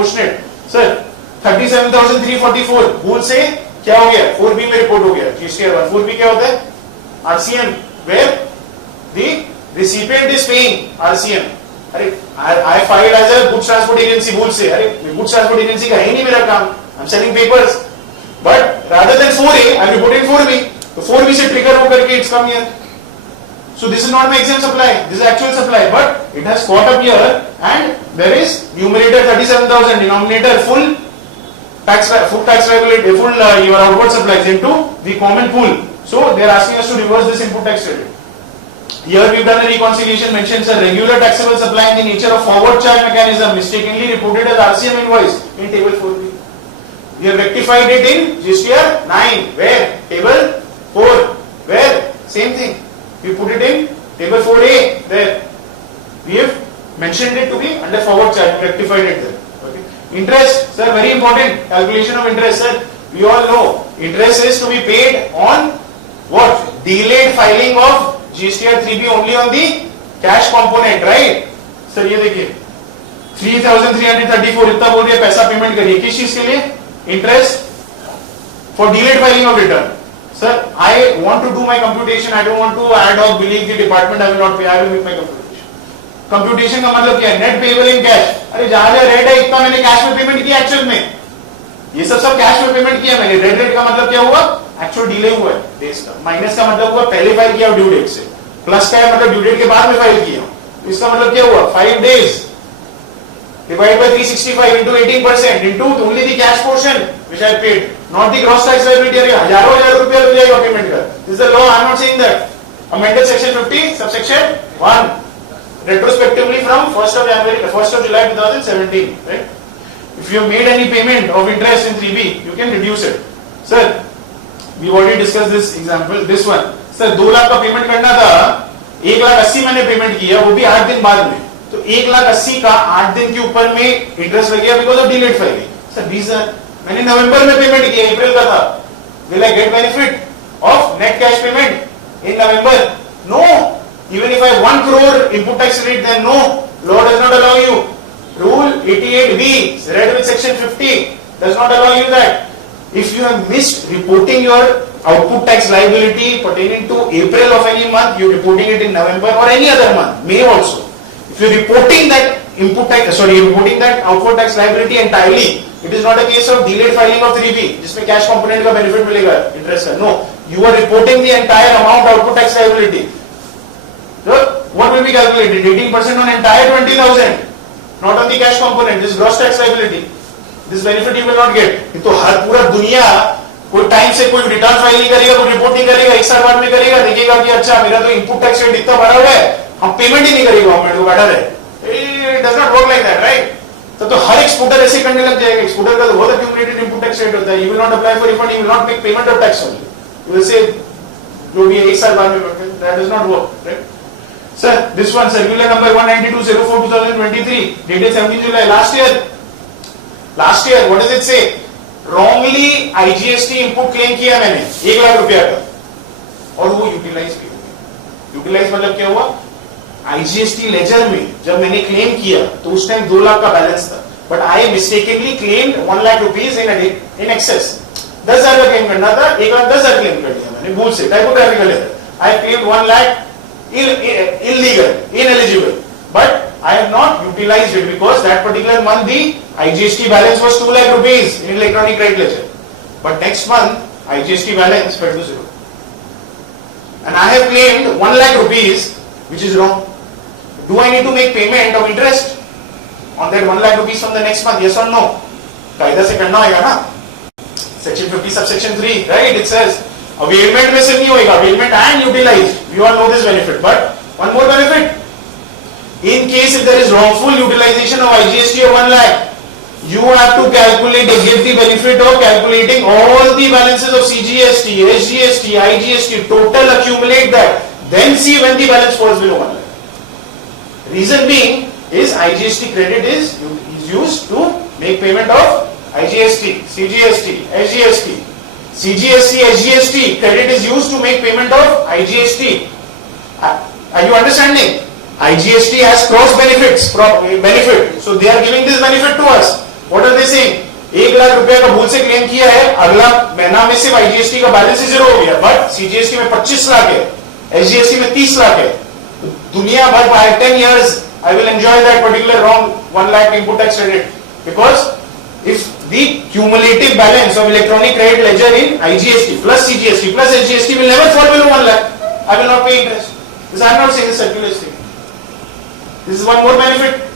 proportionate. Sir, 37,344 भूल से क्या हो गया? 4B में रिपोर्ट हो गया. GSTR 1. 4B क्या होता है? RCM, where the recipient is paying RCM. अरे I filed as a goods transport agency भूल से. अरे goods transport agency का है नहीं मेरा काम. I'm selling papers. But rather than 4A, I'm reporting 4B. तो 4B से trigger होकर के it's come here. So this is not my exempt supply, this is actual supply, but it has caught up here and there is numerator 37,000, denominator full tax liability, your outward supplies into the common pool. So they are asking us to reverse this input tax credit. Here we have done a reconciliation, mentions a regular taxable supply in the nature of forward charge mechanism mistakenly reported as RCM invoice in table 4B. We have rectified it in GSTR 9, where table 4, where same thing. We put it in table 4A there. We have mentioned it to be under forward charge, rectified it there. Okay. Interest, sir, very important. Calculation of interest, sir. We all know interest is to be paid on what? Delayed filing of GSTR 3B only on the cash component, right? Sir ये देखिए 3,334 इतना बोल रही है पैसा payment करिए किस चीज के लिए? Interest for delayed filing of return. Sir, I want to do my computation. I don't want to ad hoc believe the department. I will not pay. I will make my computation. Computation का मतलब क्या है? Net payable in cash. अरे जहां जहां rate है इतना मैंने कैश में पेमेंट किया एक्चुअल में. ये सब कैश में पेमेंट किया मैंने. रेट रेट का मतलब क्या हुआ? एक्चुअल डिले हुआ है डेज का. माइनस का मतलब हुआ पहले फाइल किया ड्यू डेट से. प्लस का है मतलब ड्यू डेट के बाद में फाइल किया. इसका मतलब क्या हुआ? 5 days divided by 365 into 18% into only the cash portion which I paid, not the gross tax liability. अरे हजार रुपया लग जाएगा पेमेंट का. This is the law. I am not saying that. Amended section 50 subsection 1 retrospectively from 1st of July 2017. Right? If you have made any payment of interest in 3B, you can reduce it. Sir, we already discussed this example. This one, sir, 2 lakh का payment करना था. 1,80,000 मैंने payment किया, वो भी 8 दिन बाद में. तो 1,80,000 का 8 दिन के ऊपर में इंटरेस्ट लग गया because of delayed filing. Sir reason मैंने नवंबर में पेमेंट किया, अप्रैल का था. Will I get benefit of net cash payment in November? No. Even if I 1 crore input tax rate, then no, law does not allow you. Rule 88B read with section 50 does not allow you that. If you have missed reporting your output tax liability pertaining to April of any month, you are reporting it in November or any other month, May also. If you are reporting that outward tax liability entirely, it is not a case of delayed filing of 3B जिसमें cash component का benefit मिलेगा interest का. No, you are reporting the entire amount output tax liability. So what will be calculated? 18% on entire 20,000, not on the cash component. This gross tax liability. This benefit you will not get. तो हर पूरा दुनिया कोई time से कोई return file नहीं करेगा, कोई report नहीं करेगा, एक साल बाद में करेगा, देखिएगा कि अच्छा मेरा तो इनपुट टैक्स रेट इतना बढ़ा हुआ है, हम पेमेंट ही नहीं करेंगे गवर्नमेंट को, बेटर है. It does not work like that, right? तो हर एक्सपोर्टर ऐसे करने लग जाएगा. एक्सपोर्टर का तो बहुत एक्यूमुलेटेड इनपुट टैक्स रेट होता है. You will not apply for refund, you will not make payment of tax only. You will say जो भी एक साल बाद में, that does not work, right? Sir, this one, circular number 192/04/2023, dated 17 July last year. What does it say? Wrongly IGST input claim किया मैंने 1 लाख रुपया का और वो यूटिलाइज भी हो गया. यूटिलाइज मतलब क्या हुआ? IGST लेजर में जब मैंने क्लेम किया तो उस टाइम 2 लाख का बैलेंस था, but I mistakenly claimed 1 lakh rupees in excess. 10,000 का क्लेम करना था, 1,10,000 क्लेम कर दिया मैंने भूल से, typographical error. I claimed 1 lakh illegal, ineligible, but I have not utilized it because that particular month the IGST balance was 2 lakh rupees in electronic credit ledger, but next month IGST balance fell to 0 and I have claimed 1 lakh rupees, which is wrong. Do I need to make payment of interest on that 1 lakh rupees from the next month? Yes or no? कायदा से करना होगा ना. Section 50 subsection 3, right? It says availment में सिर्फ नहीं होगा, availment and utilized. You all know this benefit, but one more benefit. In case if there is wrongful utilization of IGST of 1 lakh, you have to calculate, get the benefit of calculating all the balances of CGST, SGST, IGST, total accumulate that, then see when the balance falls below 1 lakh. Reason being is IGST credit is used to make payment of IGST, CGST, SGST. CGST, SGST credit is used to make payment of IGST. Are you understanding? IGST has cross benefit, so they are giving this benefit to us. What are they saying? 1 lakh रुपए का भूल से claim किया है, अगला महीना में सिर्फ आईजीएसटी का बैलेंस ही जीरो हो गया, बट सीजीएसटी में 25 लाख है, एसजीएसटी में 30 लाख है। दुनिया भर bye 10 years I will enjoy that particular wrong 1 lakh input tax credit, because if the cumulative balance of electronic credit ledger in IGST plus CGST plus SGST will never fall below 1 lakh, I will not pay interest. This I am not saying this circular thing. This is one more benefit.